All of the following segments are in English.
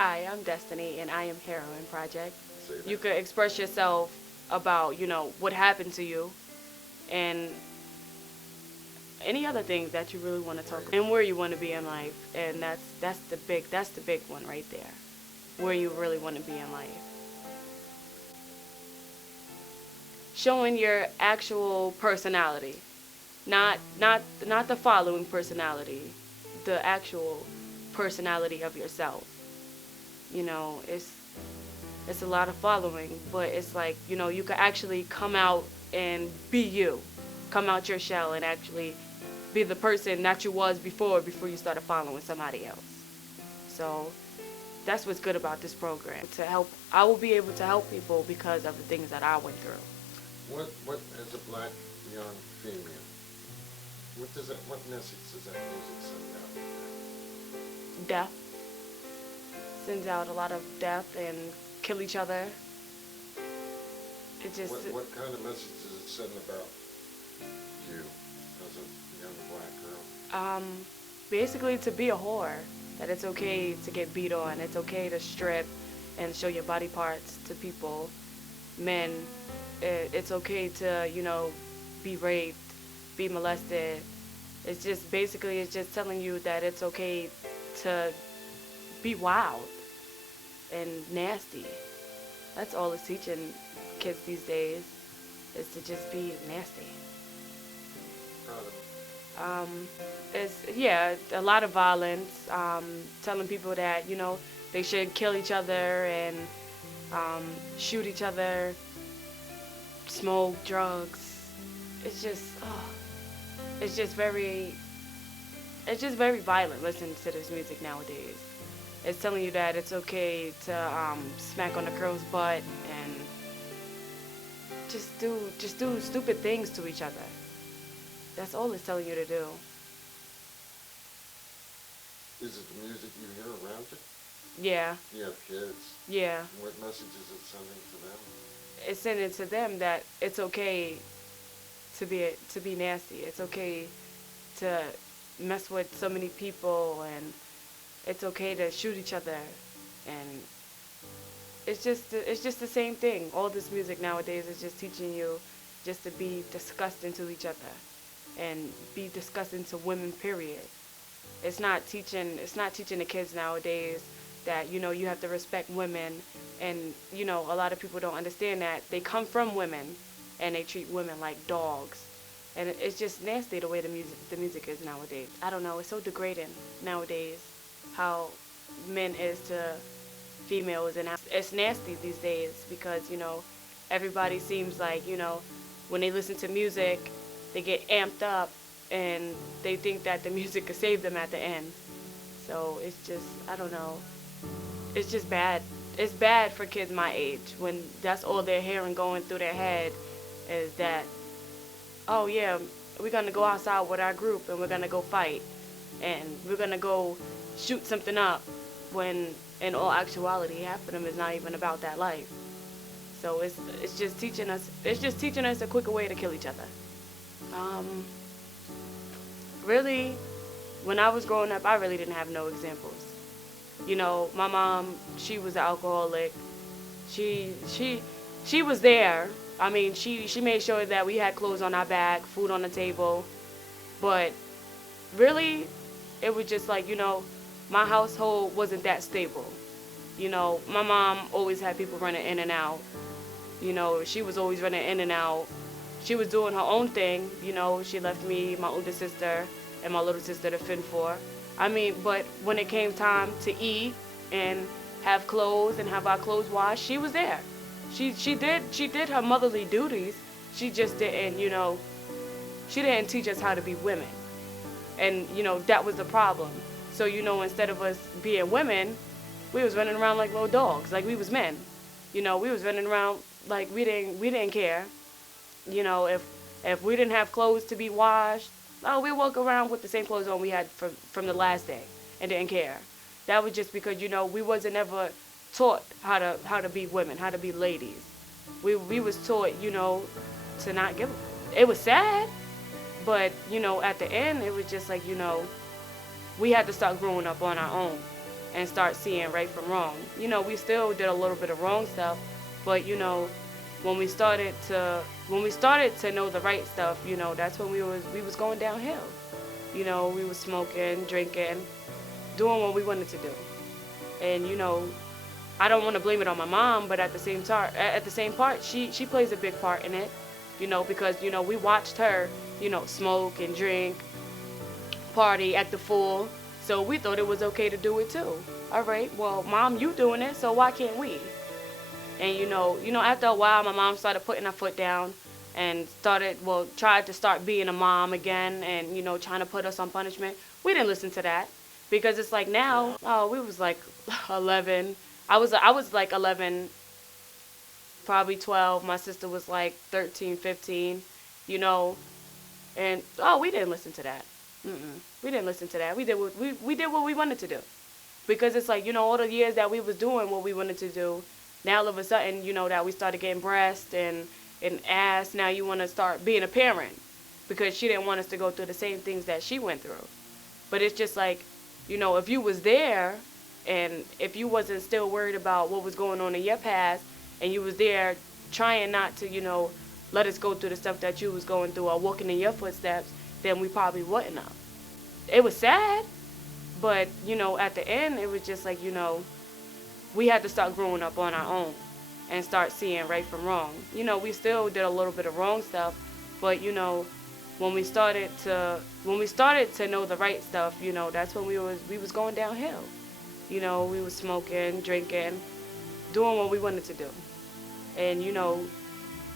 Hi, I'm Destiny, and I am Heroin Project. Say that. You could express yourself about, what happened to you, and any other things that you really want to talk about, and where you want to be in life, and that's the big one right there, where you really want to be in life. Showing your actual personality, not the following personality, the actual personality of yourself. It's a lot of following, but it's like, you could actually come out and be you. Come out your shell and actually be the person that you was before you started following somebody else. So that's what's good about this program. To help, I will be able to help people because of the things that I went through. What as a black young female, what message does that music send out? Death sends out a lot of death and kill each other. It just What kind of message does it send about you as a young black girl? basically to be a whore. That it's okay to get beat on. It's okay to strip and show your body parts to people, men. It's okay to be raped, be molested. It's just telling you that it's okay to be wild and nasty. That's all it's teaching kids these days, is to just be nasty. Proud of It's yeah, a lot of violence. Telling people that they should kill each other and shoot each other, smoke drugs. It's just it's just very it's just very violent. Listening to this music nowadays, it's telling you that it's okay to smack on a girl's butt and just do stupid things to each other. That's all it's telling you to do. Is it the music you hear around you? Yeah, You have kids. yeah. What message is it sending to them? It's sending to them that it's okay to be nasty. It's okay to mess with so many people, and it's okay to shoot each other, and it's just the same thing. All this music nowadays is just teaching you just to be disgusting to each other and be disgusting to women. Period. It's not teaching the kids nowadays that you have to respect women, and a lot of people don't understand that they come from women and they treat women like dogs, and it's just nasty the way the music is nowadays. I don't know, it's so degrading nowadays how men is to females, and it's nasty these days because everybody seems like when they listen to music they get amped up and they think that the music could save them at the end. So it's just, I don't know. It's just bad. It's bad for kids my age when that's all they're hearing going through their head is that, oh yeah, we're gonna go outside with our group and we're gonna go fight and we're gonna go shoot something up, when in all actuality half of them is not even about that life. So it's just teaching us a quicker way to kill each other. Um, Really, when I was growing up, I really didn't have no examples. My mom, she was an alcoholic. She was there. I mean, she made sure that we had clothes on our back, food on the table. But really, it was just like, my household wasn't that stable. My mom always had people running in and out. She was always running in and out. She was doing her own thing. She left me, my older sister, and my little sister to fend for. I mean, but when it came time to eat and have clothes and have our clothes washed, she was there. She did her motherly duties. She just didn't, she didn't teach us how to be women. And, that was the problem. So, instead of us being women, we was running around like little dogs, like we was men. We was running around like we didn't care. If we didn't have clothes to be washed, oh, we walk around with the same clothes on we had from the last day and didn't care. That was just because we wasn't ever taught how to be women, how to be ladies. We was taught to not give. It was sad, but at the end it was just like we had to start growing up on our own. and start seeing right from wrong. We still did a little bit of wrong stuff, but when we started to know the right stuff, that's when we was going downhill. We was smoking, drinking, doing what we wanted to do. And I don't want to blame it on my mom, but at the same part, she plays a big part in it. Because we watched her, smoke and drink, party, act the fool. So we thought it was okay to do it too. All right, well, Mom, you doing it, so why can't we? And after a while, my mom started putting her foot down and tried to start being a mom again, and trying to put us on punishment. We didn't listen to that, because it's like now, we was like 11. I was like 11, probably 12. My sister was like 13, 15, and we didn't listen to that. We didn't listen to that. We did what we wanted to do, because it's like all the years that we was doing what we wanted to do, now all of a sudden that we started getting breast and ass. Now you want to start being a parent, because she didn't want us to go through the same things that she went through. But it's just like if you was there, and if you wasn't still worried about what was going on in your past, and you was there trying not to let us go through the stuff that you was going through or walking in your footsteps, then we probably wouldn't have. It was sad, but at the end it was just like we had to start growing up on our own and start seeing right from wrong. We still did a little bit of wrong stuff, but when we started to know the right stuff, that's when we was going downhill. We was smoking, drinking, doing what we wanted to do. And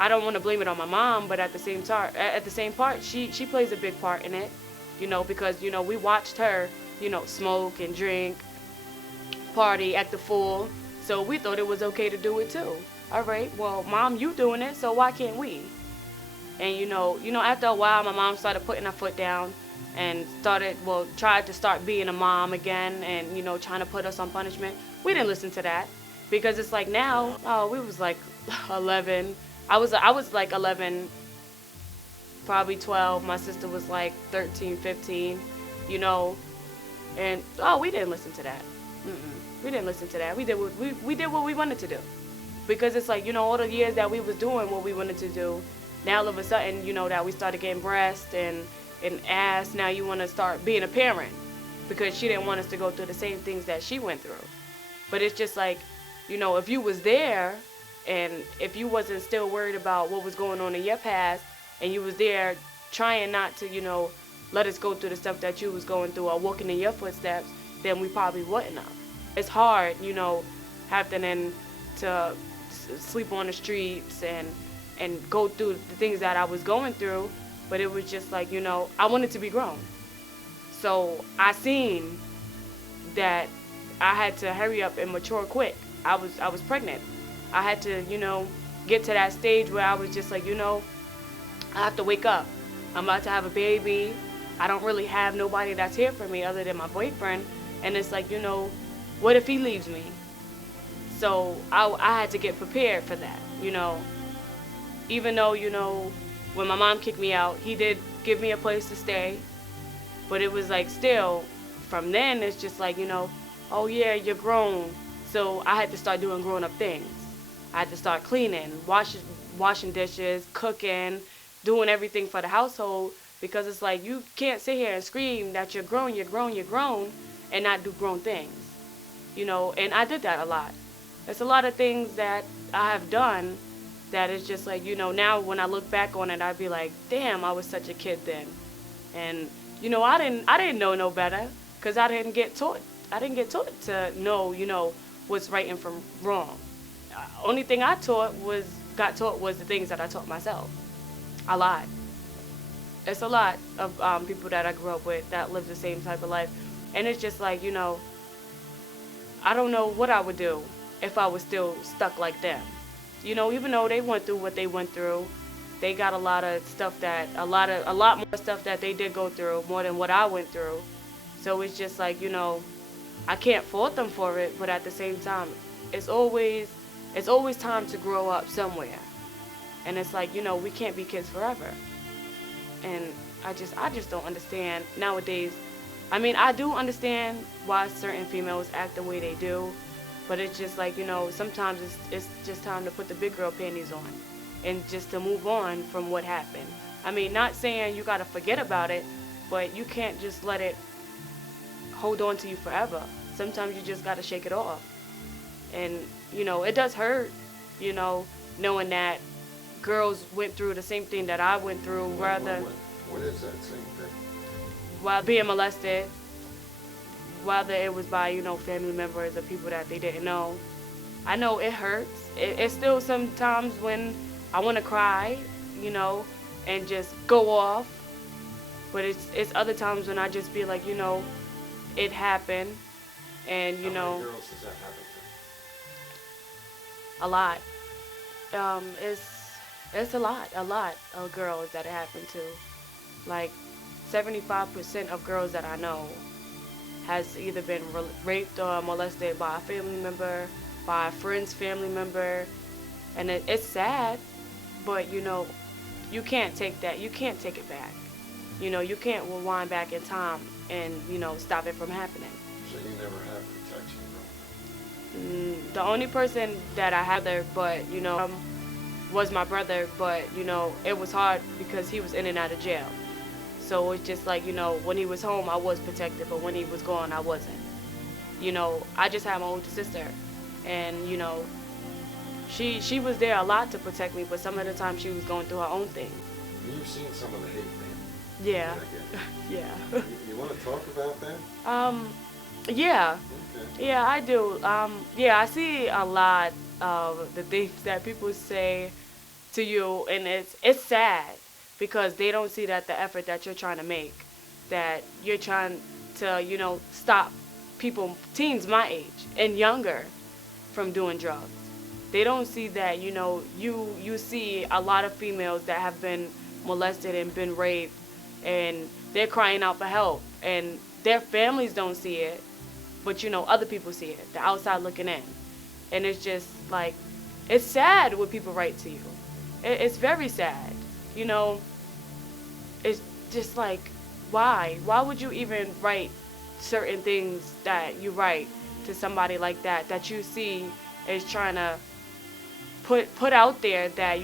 I don't want to blame it on my mom, but at the same part, she plays a big part in it. Because we watched her, smoke and drink, party, act the fool. So we thought it was okay to do it too. All right, well, Mom, you doing it, so why can't we? And after a while, my mom started putting her foot down and tried to start being a mom again, and trying to put us on punishment. We didn't listen to that, because it's like now, we was like 11. I was like 11, probably 12. My sister was like 13, 15, and we didn't listen to that. We didn't listen to that. We did what we wanted to do, because it's like all the years that we was doing what we wanted to do, now all of a sudden that we started getting breast and ass. Now you want to start being a parent, because she didn't want us to go through the same things that she went through. But it's just like if you was there, and if you wasn't still worried about what was going on in your past, and you was there trying not to let us go through the stuff that you was going through or walking in your footsteps, then we probably wouldn't have. It's hard, having to sleep on the streets and go through the things that I was going through, but it was just like, I wanted to be grown. So I seen that I had to hurry up and mature quick. I was pregnant. I had to, get to that stage where I was just like, I have to wake up. I'm about to have a baby. I don't really have nobody that's here for me other than my boyfriend. And it's like, what if he leaves me? So I had to get prepared for that, Even though, when my mom kicked me out, he did give me a place to stay. But it was like still, from then, it's just like, oh yeah, you're grown. So I had to start doing grown-up things. I had to start cleaning, washing dishes, cooking, doing everything for the household, because it's like you can't sit here and scream that you're grown, and not do grown things. And I did that a lot. There's a lot of things that I have done that is just like, now when I look back on it, I'd be like, damn, I was such a kid then. And, I didn't know no better, because I didn't get taught to know, what's right and from wrong. Only thing I got taught was the things that I taught myself. A lot. It's a lot of people that I grew up with that live the same type of life. And it's just like, I don't know what I would do if I was still stuck like them. Even though they went through what they went through, they got a lot more stuff that they did go through, more than what I went through. So it's just like, I can't fault them for it, but at the same time, it's always time to grow up somewhere. And it's like, we can't be kids forever. And I just don't understand nowadays I mean, I do understand why certain females act the way they do, but it's just like, sometimes it's just time to put the big girl panties on and just to move on from what happened. I mean, not saying you got to forget about it, but you can't just let it hold on to you forever. Sometimes you just got to shake it off. And, it does hurt, knowing that girls went through the same thing that I went through, What is that same thing? while being molested, whether it was by, family members or people that they didn't know. I know it hurts. It's still sometimes when I want to cry, and just go off. But it's other times when I just be like, it happened. And, How many girls does that happen to? a lot. It's a lot of girls that it happened to. Like 75% of girls that I know has either been raped or molested by a family member, by a friend's family member, and it's sad, but you can't take that. You can't take it back. You can't rewind back in time and stop it from happening. So you never had protection, though? The only person that I had there, but was my brother, but it was hard because he was in and out of jail. So it's just like, when he was home, I was protected, but when he was gone, I wasn't. I just had my older sister, and she was there a lot to protect me, but some of the time she was going through her own thing. You've seen some of the hate, man. Yeah. Yeah. You want to talk about that? Yeah. Okay. Yeah, I do. Yeah, I see a lot of the things that people say to you, and it's sad because they don't see that the effort that you're trying to make, that you're trying to, stop people, teens my age and younger, from doing drugs. They don't see that, you see a lot of females that have been molested and been raped, and they're crying out for help, and their families don't see it, but other people see it, the outside looking in. And it's just like, it's sad when people write to you. It's very sad. It's just like, why? Why would you even write certain things that you write to somebody like that you see is trying to put out there that,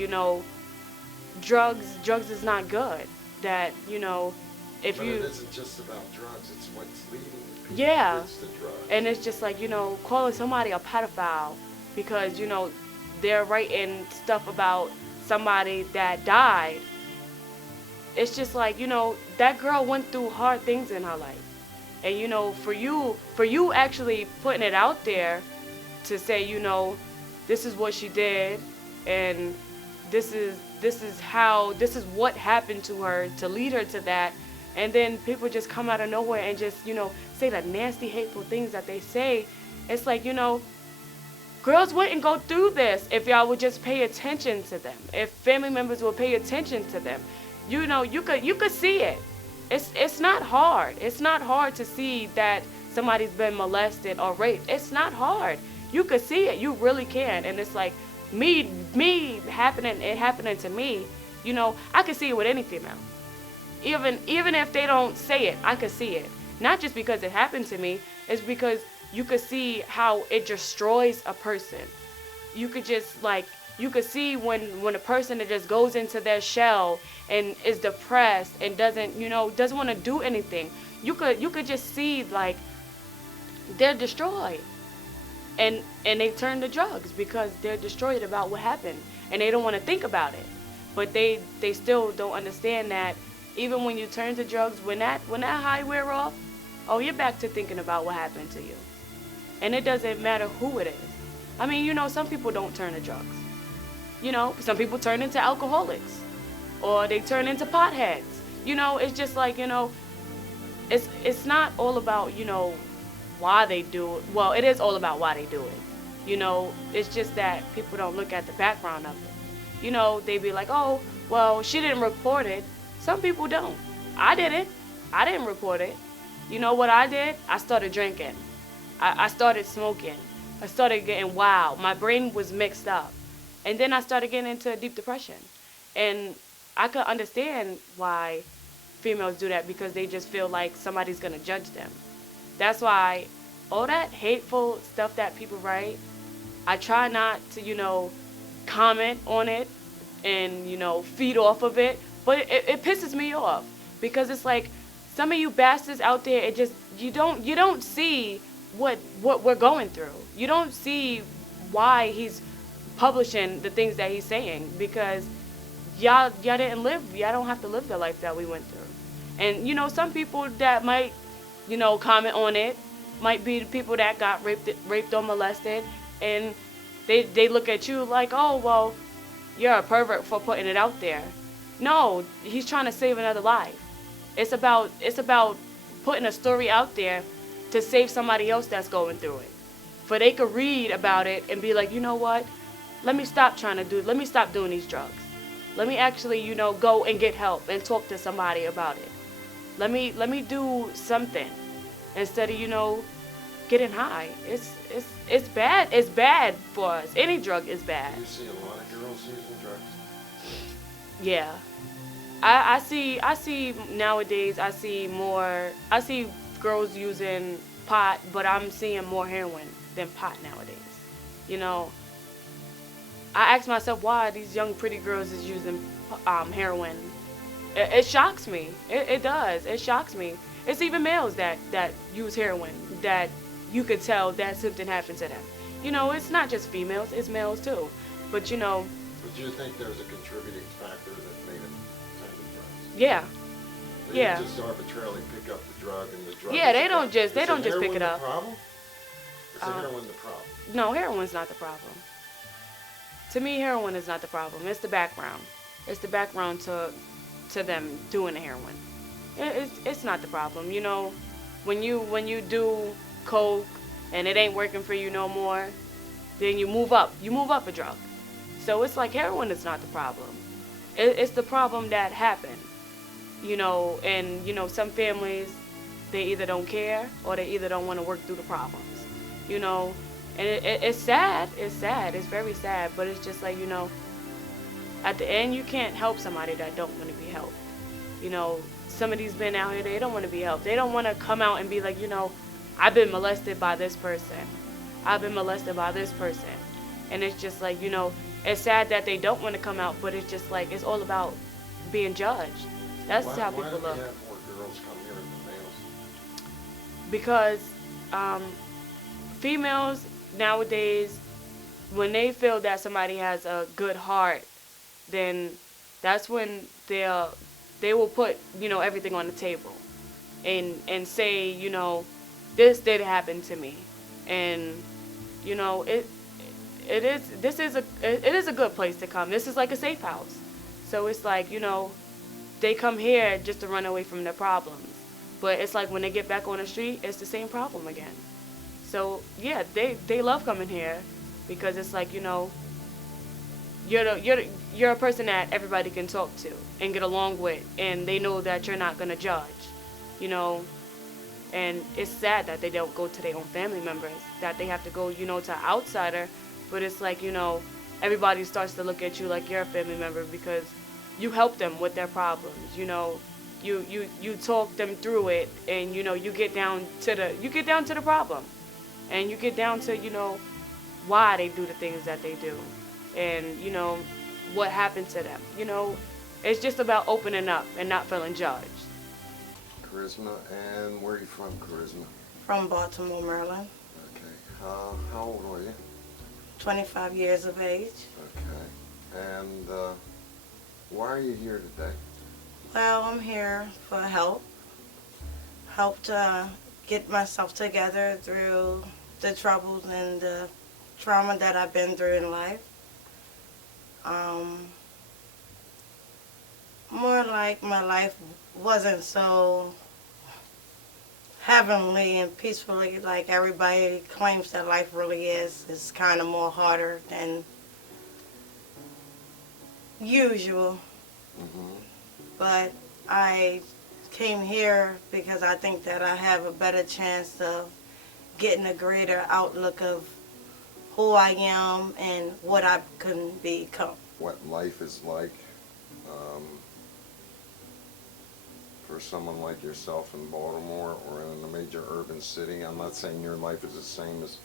drugs is not good. That, if but you... it isn't just about drugs, it's what's leading people Yeah. towards the drugs. And it's just like, calling somebody a pedophile because, they're writing stuff about somebody that died. It's just like, that girl went through hard things in her life. And, for you actually putting it out there to say, this is what she did, and this is what happened to her to lead her to that, and then people just come out of nowhere and just, say the nasty, hateful things that they say. It's like, girls wouldn't go through this if y'all would just pay attention to them. If family members would pay attention to them, you could see it. It's not hard. It's not hard to see that somebody's been molested or raped. It's not hard. You could see it. You really can. And it's like me happening to me. I could see it with any female. Even if they don't say it, I could see it. Not just because it happened to me. It's because you could see how it destroys a person. You could see when a person that just goes into their shell and is depressed and doesn't want to do anything. You could just see like they're destroyed. And they turn to drugs because they're destroyed about what happened and they don't want to think about it. But they still don't understand that even when you turn to drugs, when that high wear off, oh, you're back to thinking about what happened to you. And it doesn't matter who it is. I mean, some people don't turn to drugs. Some people turn into alcoholics or they turn into potheads. It's just like, it's not all about, why they do it. Well, it is all about why they do it. It's just that people don't look at the background of it. They be like, oh, well, she didn't report it. Some people don't. I didn't. I didn't report it. You know what I did? I started drinking. I started smoking. I started getting wild. My brain was mixed up. And then I started getting into a deep depression. And I could understand why females do that because they just feel like somebody's gonna judge them. That's why all that hateful stuff that people write, I try not to, comment on it and, feed off of it. But it pisses me off because it's like some of you bastards out there, it just you don't see what we're going through. You don't see why he's publishing the things that he's saying because y'all don't have to live the life that we went through. And some people that might comment on it might be the people that got raped or molested, and they look at you like, oh well, you're a pervert for putting it out there. No, he's trying to save another life. It's about putting a story out there to save somebody else that's going through it. For they could read about it and be like, you know what? Let me stop doing these drugs. Let me actually, go and get help and talk to somebody about it. Let me do something instead of, getting high. It's bad. It's bad for us. Any drug is bad. You see a lot of girls using drugs. Yeah. I see nowadays, I see girls using pot, but I'm seeing more heroin than pot nowadays. I ask myself why these young pretty girls is using heroin. It shocks me. It does. It shocks me. It's even males that use heroin that you could tell that something happened to them. It's not just females, it's males too. But But do you think there's a contributing factor that made them turn to drugs? Yeah. They Yeah. just arbitrarily pick up the drug and the drug. Yeah, is they the don't problem. just Is the pick it heroin up. The problem? Is the heroin the problem? No, heroin's not the problem. To me, heroin is not the problem. It's the background. It's the background to them doing the heroin. It's not the problem. When you do coke and it ain't working for you no more, then you move up. You move up a drug. So it's like heroin is not the problem. It's the problem that happened. And some families, they either don't care or they either don't want to work through the problems. And it's sad. It's sad. It's very sad. But it's just like, at the end, you can't help somebody that don't want to be helped. Some of these men out here, they don't want to be helped. They don't want to come out and be like, I've been molested by this person. I've been molested by this person. And it's just like, it's sad that they don't want to come out, but it's just like, it's all about being judged. That's how people look. Why do we have more girls come here than males? Because females nowadays, when they feel that somebody has a good heart, then that's when they will put everything on the table and say this did happen to me, and it is a good place to come. This is like a safe house. So it's like they come here just to run away from their problems, but it's like when they get back on the street, it's the same problem again. So yeah, they love coming here because it's like you're a person that everybody can talk to and get along with, and they know that you're not gonna judge, and it's sad that they don't go to their own family members, that they have to go to an outsider. But it's like everybody starts to look at you like you're a family member because you help them with their problems. You talk them through it, and you get down to the problem, and you get down to why they do the things that they do, and what happened to them. It's just about opening up and not feeling judged. Charisma, and where are you from, Charisma? From Baltimore, Maryland. Okay. How old are you? 25 years of age. Okay. And why are you here today? Well, I'm here for help. Help to get myself together through the troubles and the trauma that I've been through in life. More like my life wasn't so heavenly and peacefully like everybody claims that life really is. It's kind of more harder than usual. Mm-hmm. But I came here because I think that I have a better chance of getting a greater outlook of who I am and what I can become. What life is like for someone like yourself in Baltimore or in a major urban city? I'm not saying your life is the same as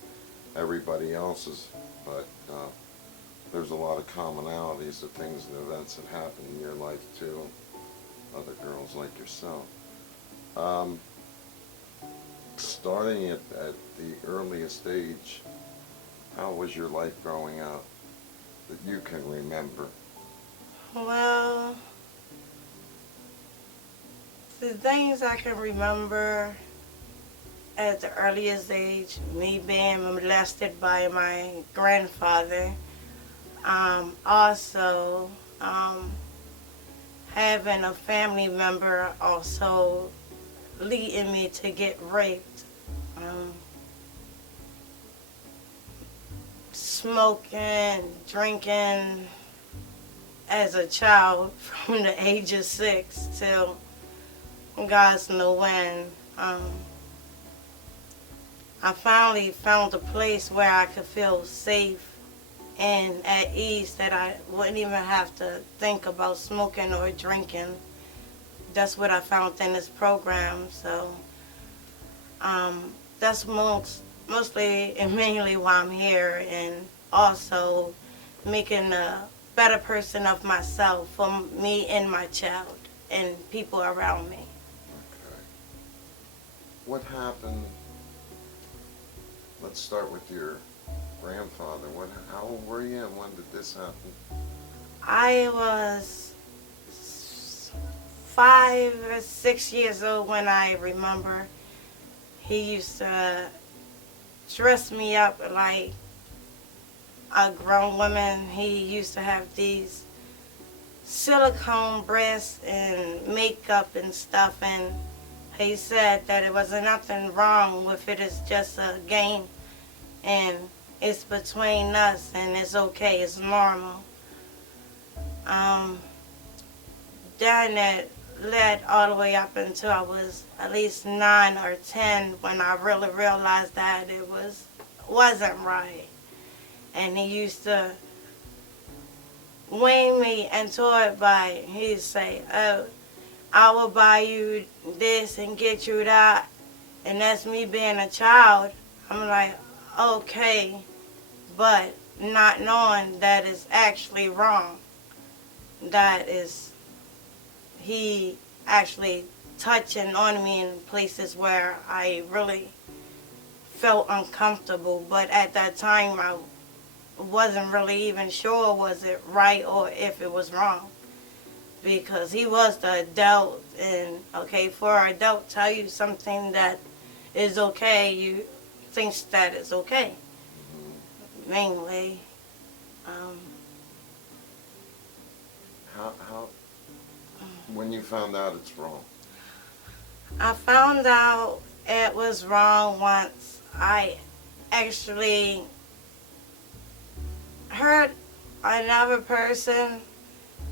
everybody else's, but there's a lot of commonalities of things and events that happen in your life too, other girls like yourself. Starting at the earliest age, how was your life growing up that you can remember? Well, the things I can remember at the earliest age, me being molested by my grandfather, also having a family member also leading me to get raped, smoking, drinking as a child from the age of 6 till God's know when. I finally found a place where I could feel safe and at ease, that I wouldn't even have to think about smoking or drinking. That's what I found in this program. So that's mostly and mainly why I'm here, and also making a better person of myself for me and my child and people around me. Okay. What happened? Let's start with your grandfather. How old were you and when did this happen? I was 5 or 6 years old when I remember. He used to dress me up like a grown woman. He used to have these silicone breasts and makeup and stuff, and he said that it wasn't nothing wrong with it. It's just a game, and it's between us, and it's okay. It's normal. Then it led all the way up until I was at least 9 or 10 when I really realized that it wasn't right. And he used to wean me into it by, he'd say, oh, I will buy you this and get you that. And that's me being a child. I'm like, okay, but not knowing that it's actually wrong. That is, he actually touching on me in places where I really felt uncomfortable. But at that time, I wasn't really even sure was it right or if it was wrong, because he was the adult, and okay, for an adult tell you something that is okay, you think that it's okay. Mainly, How when you found out it's wrong? I found out it was wrong once I actually heard another person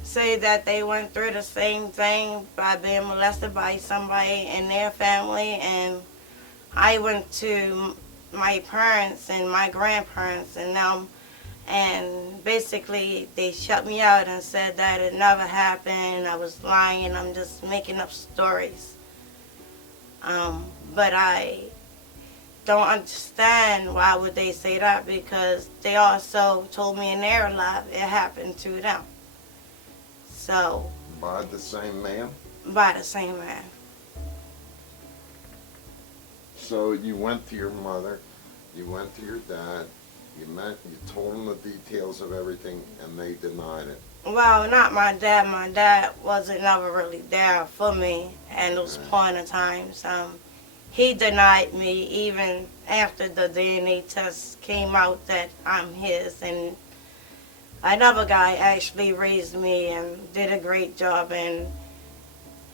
say that they went through the same thing by being molested by somebody in their family, and I went to my parents and my grandparents and them, and basically they shut me out and said that it never happened, I was lying, I'm just making up stories. But I don't understand why would they say that, because they also told me in their life it happened to them. So, By the same man? by the same man. So you went to your mother, you went to your dad, you told them the details of everything, and they denied it. Well, not my dad. My dad wasn't never really there for me at those point of times. He denied me even after the DNA test came out that I'm his, and another guy actually raised me and did a great job, and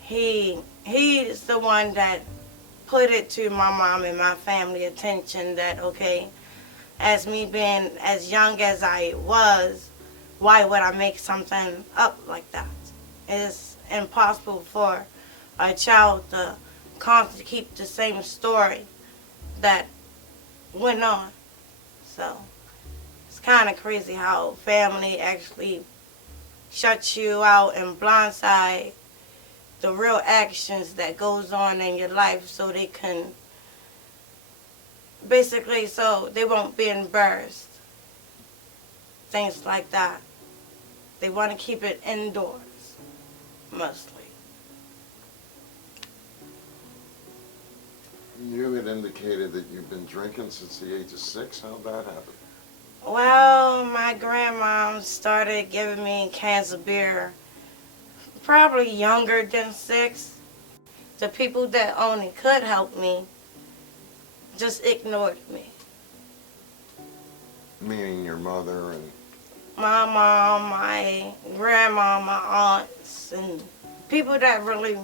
he's the one that put it to my mom and my family attention that, okay, as me being as young as I was, why would I make something up like that? It's impossible for a child to constantly keep the same story that went on. So it's kind of crazy how family actually shuts you out and blindside the real actions that goes on in your life so they can, basically, so they won't be embarrassed. Things like that. They want to keep it indoors, mostly. You had indicated that you've been drinking since the age of 6. How'd that happen? Well, my grandmom started giving me cans of beer probably younger than 6. The people that only could help me just ignored me. Meaning your mother and... My mom, my grandma, my aunts, and people that really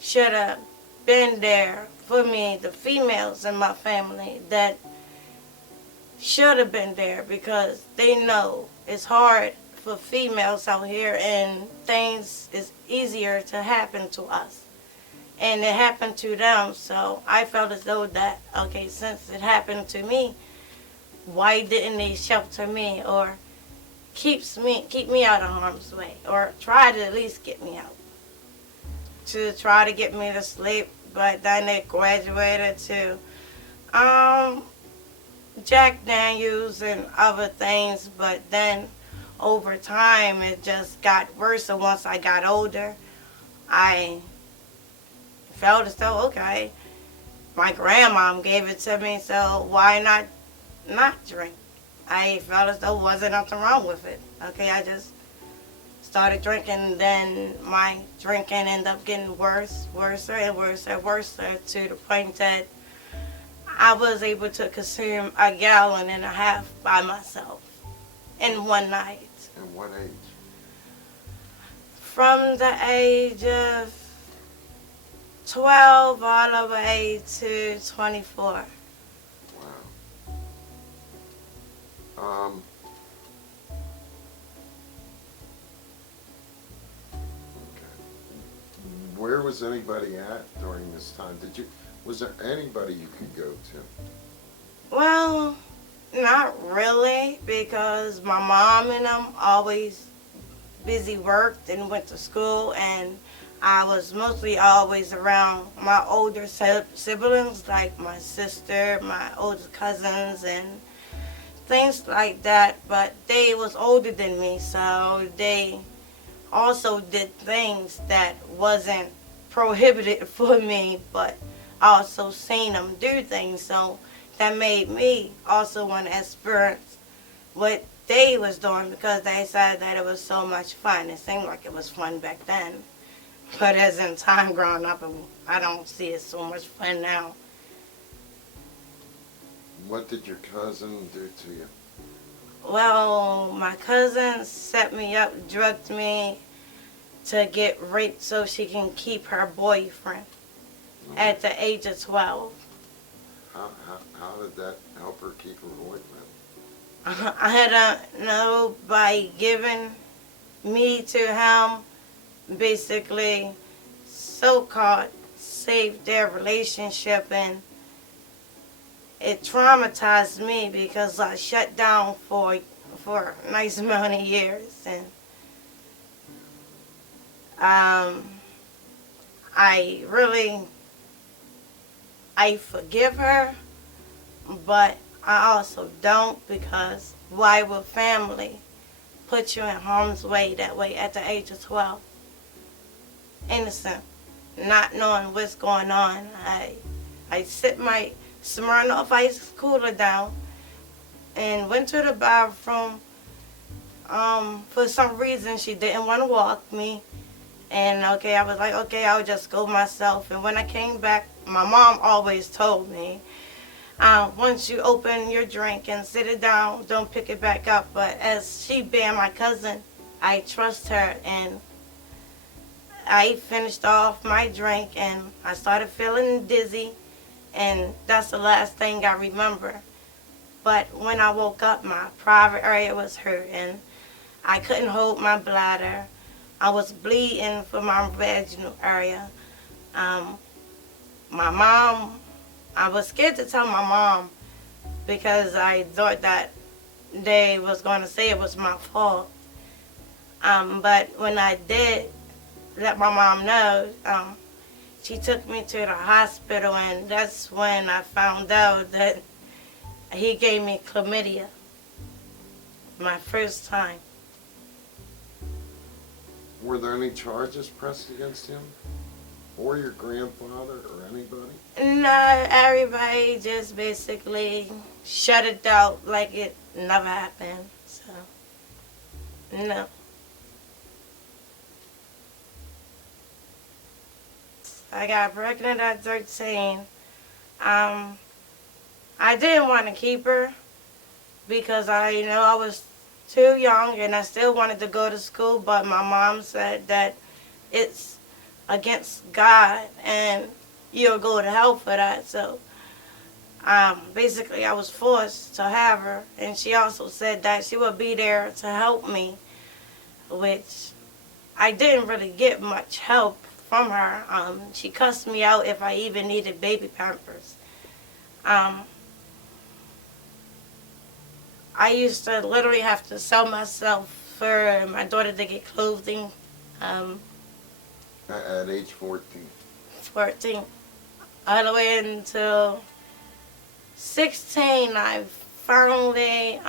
should have been there for me, the females in my family that should have been there, because they know it's hard for females out here and things is easier to happen to us. And it happened to them, so I felt as though that, okay, since it happened to me, why didn't they shelter me or keep me out of harm's way, or try to at least get me out, to try to get me to sleep. But then they graduated to Jack Daniels and other things, but then over time it just got worse. So once I got older, I felt as though, okay, my grandmom gave it to me, so why not drink? I felt as though wasn't nothing wrong with it. Okay, I just started drinking, then my drinking ended up getting worse and worse to the point that I was able to consume 1.5 gallons by myself in one night. At what age? From the age of 12 all the way to 24. Wow. Where was anybody at during this time? Was there anybody you could go to? Well, not really, because my mom and them always busy worked and went to school, and I was mostly always around my older siblings, like my sister, my older cousins, and things like that. But they was older than me, so they also did things that wasn't prohibited for me, but I also seen them do things, so that made me also want to experience what they was doing, because they said that it was so much fun. It seemed like it was fun back then, but as in time growing up, I don't see it so much fun now. What did your cousin do to you? Well, my cousin set me up, drugged me to get raped so she can keep her boyfriend at the age of 12. How did that help her keep her boyfriend? I had to know by giving me to him, basically so-called saved their relationship, and it traumatized me because I shut down for a nice amount of years, and I forgive her, but I also don't, because why would family put you in harm's way that way at the age of 12? Innocent, not knowing what's going on. I sit my Smirnoff ice cooler down and went to the bathroom. For some reason, she didn't want to walk me. And okay, I was like, okay, I'll just go myself. And when I came back, my mom always told me, once you open your drink and sit it down, don't pick it back up. But as she being my cousin, I trust her, and I finished off my drink and I started feeling dizzy, and that's the last thing I remember. But when I woke up, my private area was hurt and I couldn't hold my bladder. I was bleeding from my vaginal area. My mom, I was scared to tell my mom because I thought that they was going to say it was my fault. But when I did, let my mom know, she took me to the hospital, and that's when I found out that he gave me chlamydia, my first time. Were there any charges pressed against him? Or your grandfather or anybody? No, everybody just basically shut it out like it never happened. So, no. I got pregnant at 13. I didn't want to keep her because I was too young and I still wanted to go to school, but my mom said that it's against God and you'll go to hell for that. So basically I was forced to have her, and she also said that she would be there to help me, which I didn't really get much help from her. She cussed me out if I even needed baby pampers. I used to literally have to sell myself for my daughter to get clothing. At age 14. 14. All the way until 16, I finally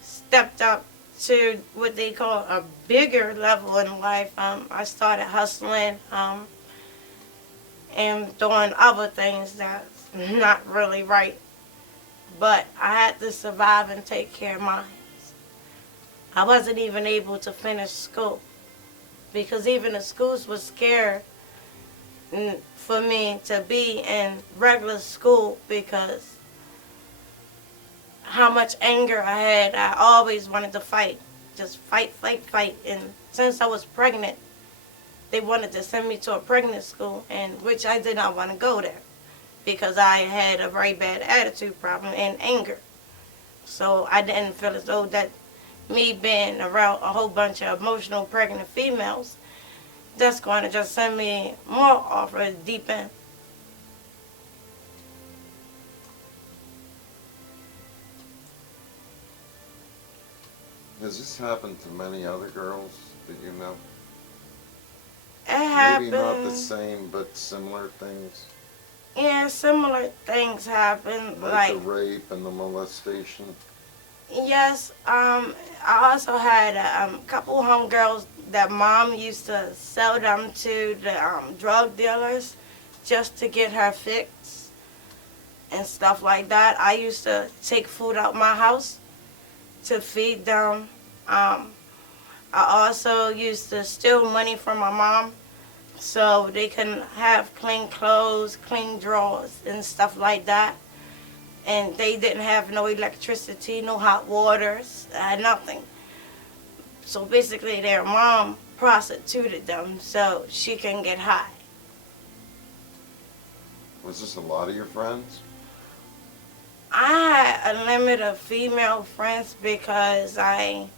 stepped up to what they call a bigger level in life. I started hustling and doing other things that's not really right. But I had to survive and take care of mine. I wasn't even able to finish school because even the schools were scared for me to be in regular school because how much anger I had. I always wanted to fight, just fight, fight, fight. And since I was pregnant, they wanted to send me to a pregnant school, and which I did not want to go there because I had a very bad attitude problem and anger. So I didn't feel as though that me being around a whole bunch of emotional pregnant females, that's going to just send me more off a deep end. Has this happened to many other girls that you know? It happened. Maybe not the same, but similar things? Yeah, similar things happen. Like the rape and the molestation? Yes, I also had a couple homegirls that mom used to sell them to the drug dealers just to get her fix and stuff like that. I used to take food out my house to feed them. I also used to steal money from my mom so they can have clean clothes, clean drawers, and stuff like that. And they didn't have no electricity, no hot waters, nothing. So basically their mom prostituted them so she can get high. Was this a lot of your friends? I had a limit of female friends because I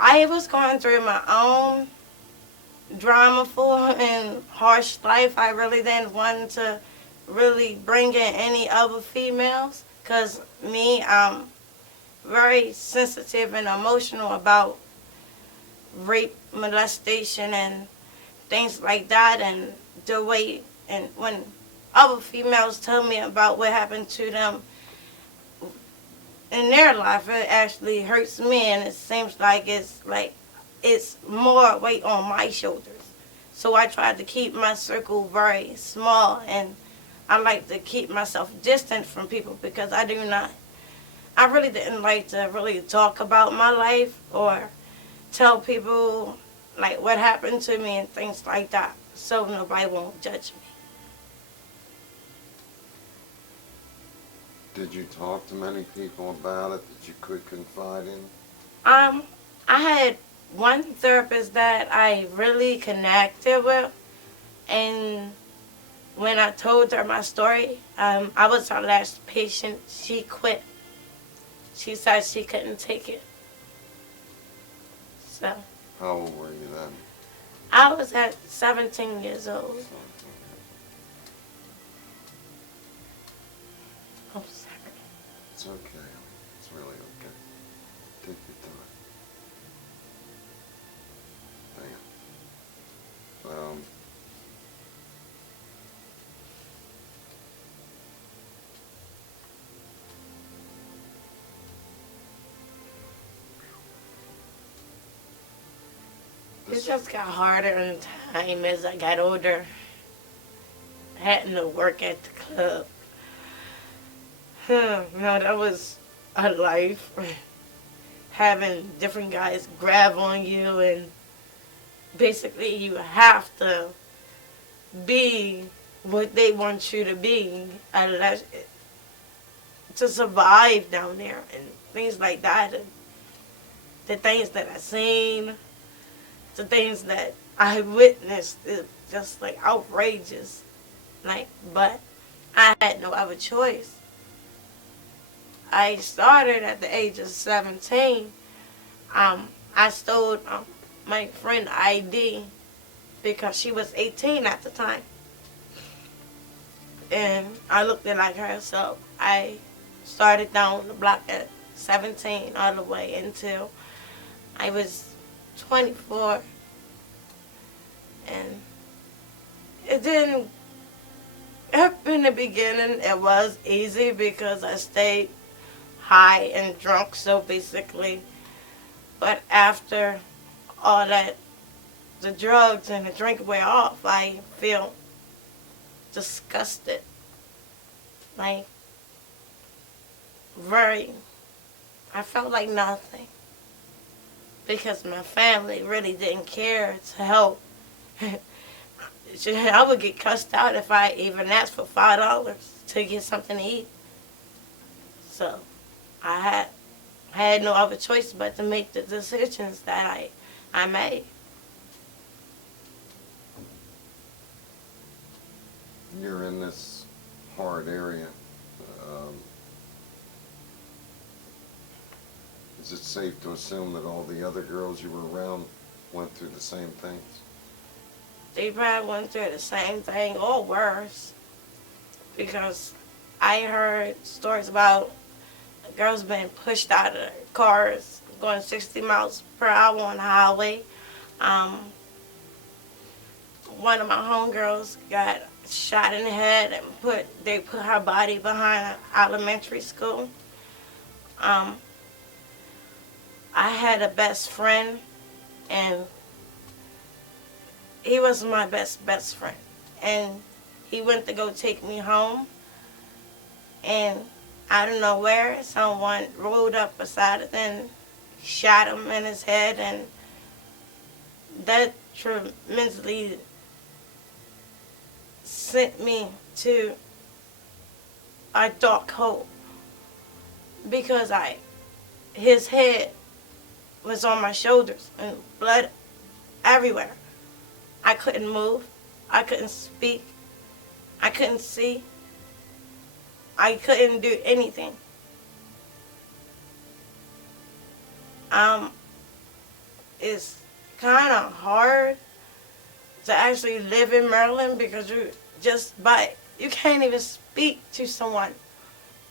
was going through my own dramaful and harsh life. I really didn't want to really bring in any other females because me, I'm very sensitive and emotional about rape, molestation, and things like that, and the way, and when other females tell me about what happened to them in their life, it actually hurts me, and it seems like it's more weight on my shoulders. So I tried to keep my circle very small, and I like to keep myself distant from people because I really didn't like to really talk about my life or tell people like what happened to me and things like that, so nobody won't judge me. Did you talk to many people about it that you could confide in? I had one therapist that I really connected with, and when I told her my story, I was her last patient. She quit. She said she couldn't take it. So. How old were you then? I was at 17 years old. Oh, sorry. It's okay. It's really okay. Take your time. Um, It just got harder in time as I got older. Having to work at the club. No, that was a life. Having different guys grab on you, and basically you have to be what they want you to be unless to survive down there and things like that. And the things that I seen, the things that I witnessed, is just like outrageous. Like, but I had no other choice. I started at the age of 17. I stole my friend ID because she was 18 at the time. And I looked at like her, so I started down the block at 17 all the way until I was 24. And it didn't, in the beginning, it was easy because I stayed high and drunk, so basically. But after all that, the drugs and the drink wear off, I feel disgusted. Like, I felt like nothing. Because my family really didn't care to help. I would get cussed out if I even asked for $5 to get something to eat. So I had no other choice but to make the decisions that I made. you're in this hard area. Um, is it safe to assume that all the other girls you were around went through the same things? They probably went through the same thing or worse. Because I heard stories about girls being pushed out of their cars going 60 miles per hour on the highway. One of my homegirls got shot in the head and they put her body behind an elementary school. I had a best friend, and he was my best friend. And he went to go take me home, and out of nowhere, someone rolled up beside it and shot him in his head, and that tremendously sent me to a dark hole because his head was on my shoulders and blood everywhere. I couldn't move. I couldn't speak. I couldn't see. I couldn't do anything. It's kind of hard to actually live in Maryland because you can't even speak to someone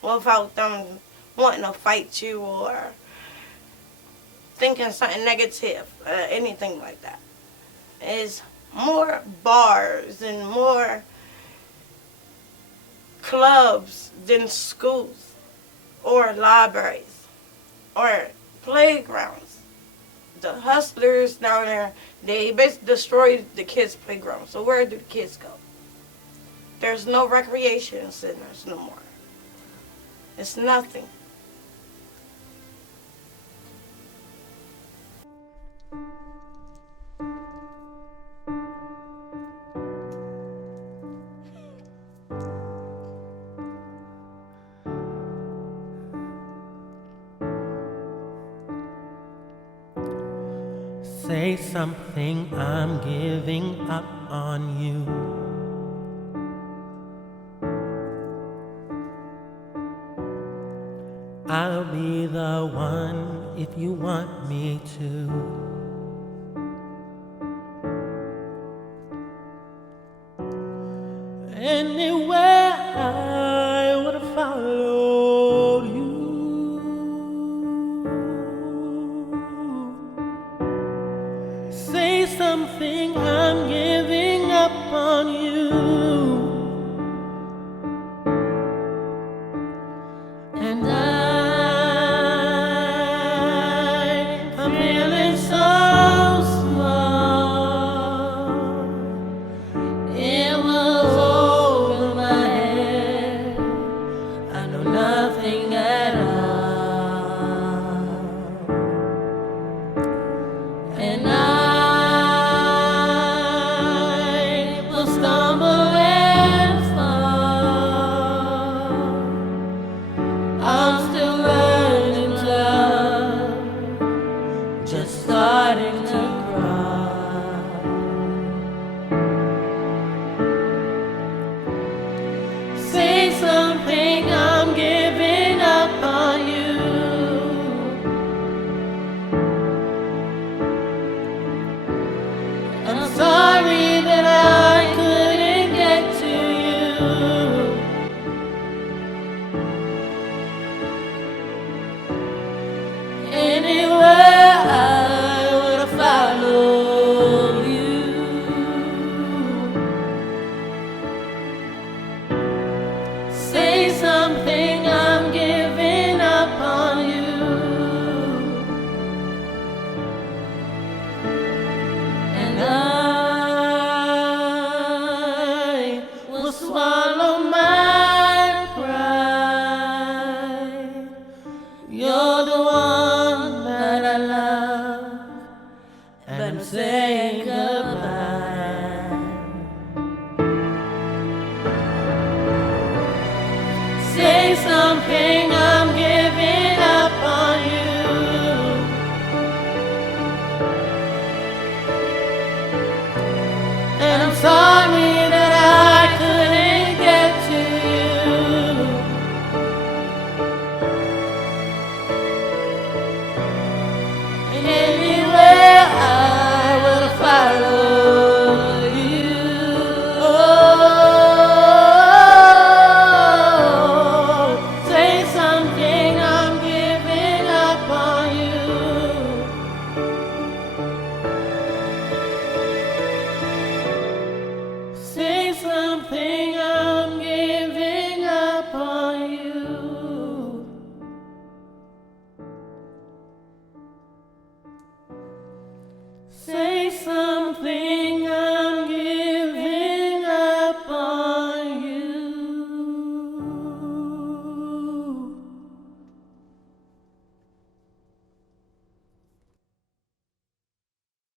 without them wanting to fight you or thinking something negative, anything like that. It's more bars and more clubs than schools or libraries or playgrounds. The hustlers down there, they basically destroyed the kids' playground. So where do the kids go? There's no recreation centers no more. It's nothing. Say something, I'm giving up on you. I'll be the one if you want me to. Anywhere I would have followed you. Say something, I'm giving something